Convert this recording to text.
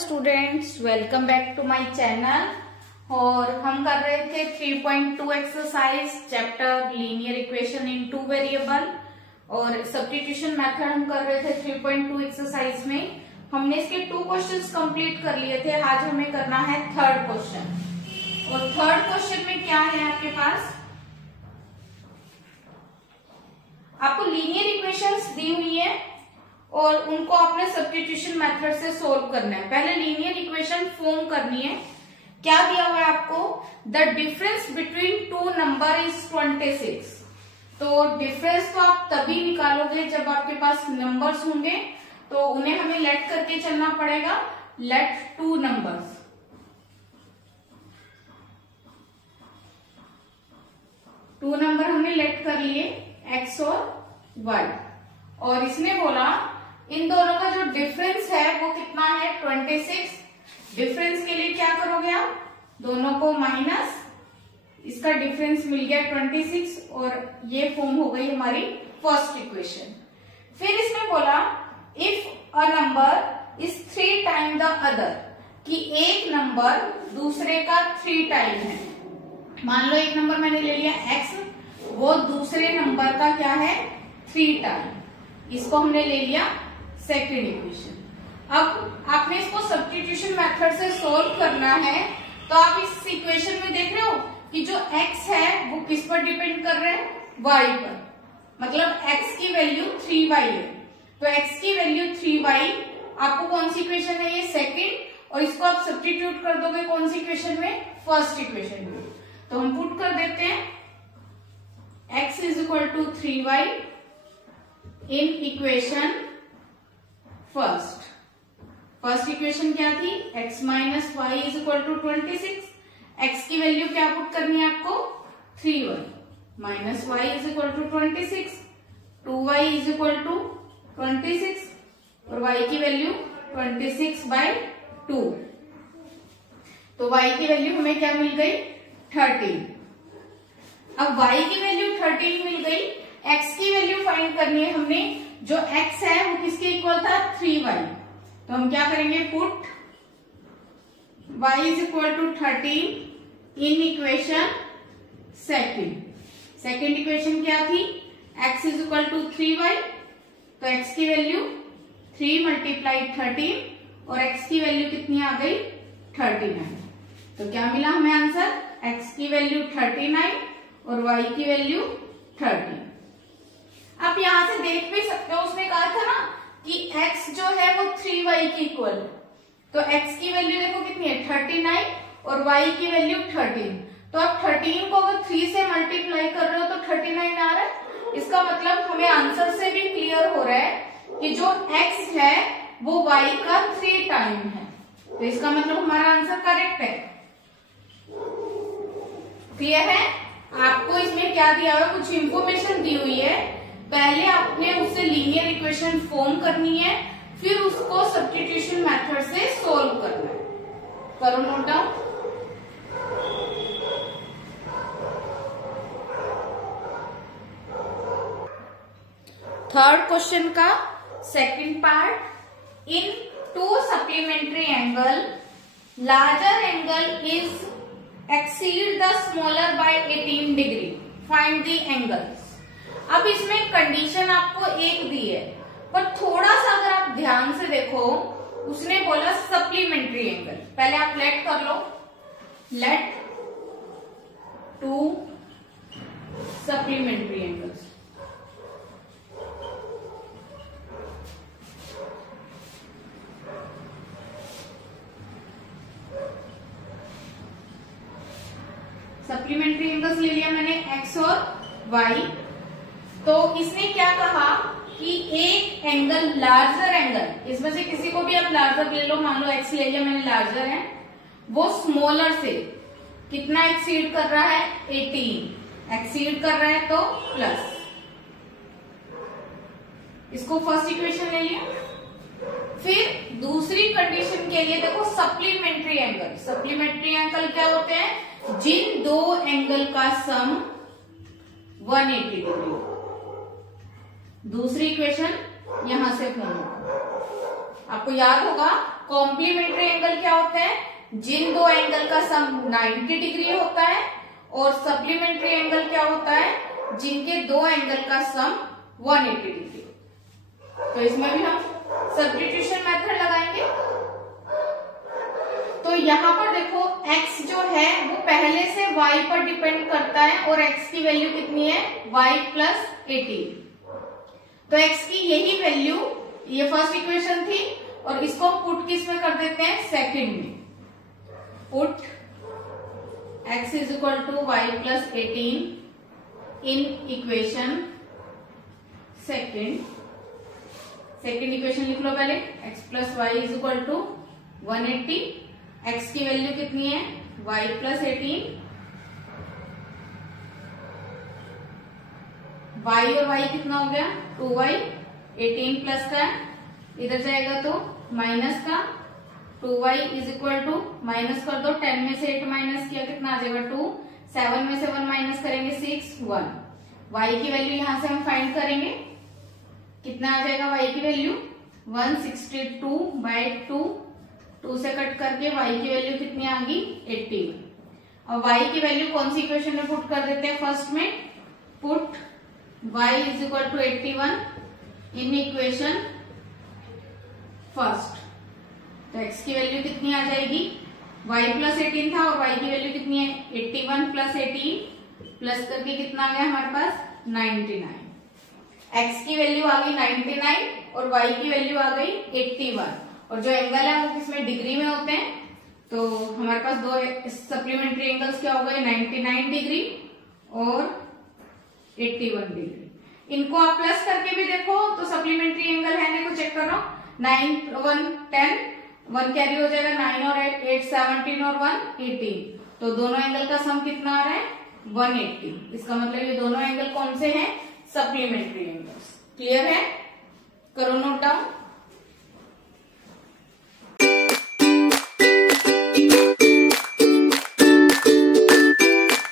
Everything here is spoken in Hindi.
Students, welcome back to my channel. और हम कर रहे थे 3.2 exercise chapter linear equation in two variable और सब्स्टिट्यूशन मेथड हम कर रहे थे 3.2 एक्सरसाइज में। हमने इसके 2 क्वेश्चंस कंप्लीट कर लिए थे। आज हमें करना है थर्ड क्वेश्चन। और थर्ड क्वेश्चन में क्या है आपके पास, आपको लीनियर इक्वेशंस दी हुई है और उनको आपने सब्स्टिट्यूशन मेथड से सोल्व करना है। पहले लीनियर इक्वेशन फॉर्म करनी है। क्या दिया हुआ है आपको, the difference between two number is 26। तो डिफरेंस तो आप तभी निकालोगे जब आपके पास नंबर्स होंगे, तो उन्हें हमें लेट करके चलना पड़ेगा। Let two numbers, two number हमने लेट कर लिए x और y। और इसने बोला इन दोनों का जो डिफरेंस है वो कितना है 26। डिफरेंस के लिए क्या करोगे आप, दोनों को माइनस, इसका डिफरेंस मिल गया 26 और ये फॉर्म हो गई हमारी फर्स्ट इक्वेशन। फिर इसने बोला if a number is 3 time the other, कि एक नंबर दूसरे का 3 टाइम है। मान लो एक नंबर मैंने ले लिया x, वो दूसरे नंबर का क्या है 3 टाइम, इसको हमने ले लिया सेकेंड इक्वेशन। अब आपने इसको सब्स्टिट्यूशन मेथड से सोल्व करना है। तो आप इस इक्वेशन में देख रहे हो कि जो x है वो किस पर डिपेंड कर रहे हैं, y पर। मतलब x की वैल्यू 3y है, तो x की वैल्यू 3y आपको कौन सी इक्वेशन है, ये सेकेंड, और इसको आप सब्स्टिट्यूट कर दोगे कौन सी इक्वेशन में, फर्स्ट इक्वेशन में। तो हम पुट कर देते हैं x is equal to 3y in equation first. First equation क्या थी, x minus y is equal to 26। x की वैल्यू क्या पुट करनी है आपको, 3y minus y is equal to 26, 2y is equal to 26 और y की वैल्यू 26/2। तो y की वैल्यू हमें क्या मिल गई, 13। अब y की वैल्यू 13 मिल गई, x की वैल्यू फाइंड करनी है हमने। जो x है वो किसके इक्वल था, 3y। तो हम क्या करेंगे, put y is equal to 13 in equation second. Second equation क्या थी, x is equal to 3y, तो x की वैल्यू 3 मल्टीप्लाई 13 और x की वैल्यू कितनी आ गई, 39। तो क्या मिला हमें आंसर, x की वैल्यू 39 और y की वैल्यू 30। आप यहां से देख भी सकते हो, उसने कहा था ना कि x जो है वो 3y की इक्वल, तो x की वैल्यू देखो कितनी है 39 और y की वैल्यू 13। तो आप 13 को अगर 3 से मल्टीप्लाई कर रहे हो तो 39 आ रहा है। इसका मतलब हमें आंसर से भी क्लियर हो रहा है कि जो x है वो y का 3 टाइम है। तो इसका मतलब हमारा आंसर करेक्ट है। क्लियर है। आपको इसमें क्या दिया हुआ है, कुछ इंफॉर्मेशन दी हुई है। पहले आपने उससे लीनियर इक्वेशन फॉर्म करनी है, फिर उसको सब्स्टिट्यूशन मेथड से सोल्व करना है। करो नोट डाउन। थर्ड क्वेश्चन का second part, in 2 supplementary angle larger angle is exceed the smaller by 18 degree, find the angles. अब इसमें कंडीशन आपको एक दी है, पर थोड़ा सा अगर आप ध्यान से देखो, उसने बोला सप्लीमेंट्री एंगल। पहले आप लेट कर लो, let 2 supplementary angles. Supplementary angles ले लिया मैंने x और y। तो इसने क्या कहा कि एक एंगल लार्जर एंगल, इसमें से किसी को भी आप लार्जर ले लो, मान लो x ले लिया मैंने लार्जर है, वो स्मॉलर से कितना एक्सीड कर रहा है, 18 एक्सीड कर रहा है, तो प्लस। इसको फर्स्ट इक्वेशन ले लिया। फिर दूसरी कंडीशन के लिए देखो सप्लीमेंट्री एंगल। सप्लीमेंट्री एंगल क्या होते हैं, जिन 2 एंगल का सम 180 डिग्री। दूसरी इक्वेशन यहां से फॉर्म होगा। आपको याद होगा कॉम्प्लीमेंट्री एंगल क्या होते हैं, जिन दो एंगल का सम 90 डिग्री होता है, और सप्लीमेंट्री एंगल क्या होता है, जिनके दो एंगल का सम 180 डिग्री। तो इसमें भी हम सब्स्टिट्यूशन मेथड लगाएंगे। तो यहाँ पर देखो x जो है वो पहले से y पर डिपेंड करता है, और x की वैल्यू कितनी है, y प्लस 18। तो x की यही वैल्यू, ये फर्स्ट इक्वेशन थी, और इसको पुट किस में कर देते हैं, सेकंड में। Put x is equal to y plus 18 in equation second. Second equation लिख लो पहले, x plus y is equal to 180। x की वैल्यू कितनी है, y प्लस 18, y और y कितना हो गया, 2y, 18 प्लस का इधर जाएगा तो माइनस का, 2y is equal to, minus कर दो, 10 में से 8 माइनस किया कितना आ जाएगा 2, 7 में से 1 माइनस करेंगे 6, 1। y की वैल्यू यहां से हम फाइंड करेंगे, कितना आ जाएगा y की वैल्यू 162/2, 2 से कट करके y की वैल्यू कितनी आ गई 81। अब y की वैल्यू कौन सी इक्वेशन में पुट कर देते हैं, फर्स्ट में। Put y is equal to 81 in equation first. तो x की वैल्यू कितनी आ जाएगी, y प्लस 18 था, और y की वैल्यू कितनी है 81 प्लस 18 प्लस करके कितना आ गया हमारे पास 99। x की वैल्यू आ गई 99 और y की वैल्यू आ गई 81, और जो एंगल है वो किसमें, डिग्री में होते हैं। तो हमारे पास दो सप्लीमेंट्री एंगल्स क्या हो गए, 99 डिग्री और 81 डिग्री। इनको आप प्लस करके भी देखो तो सप्लीमेंट्री एंगल है, देखो चेक करो, 9 1 10, 1 कैरी हो जाएगा, 9 और 8 17 और 1 18। तो दोनों एंगल का सम कितना आ रहा है 180। इसका मतलब ये दोनों एंगल कौन से हैं, सप्लीमेंट्री एंगल्स। क्लियर है।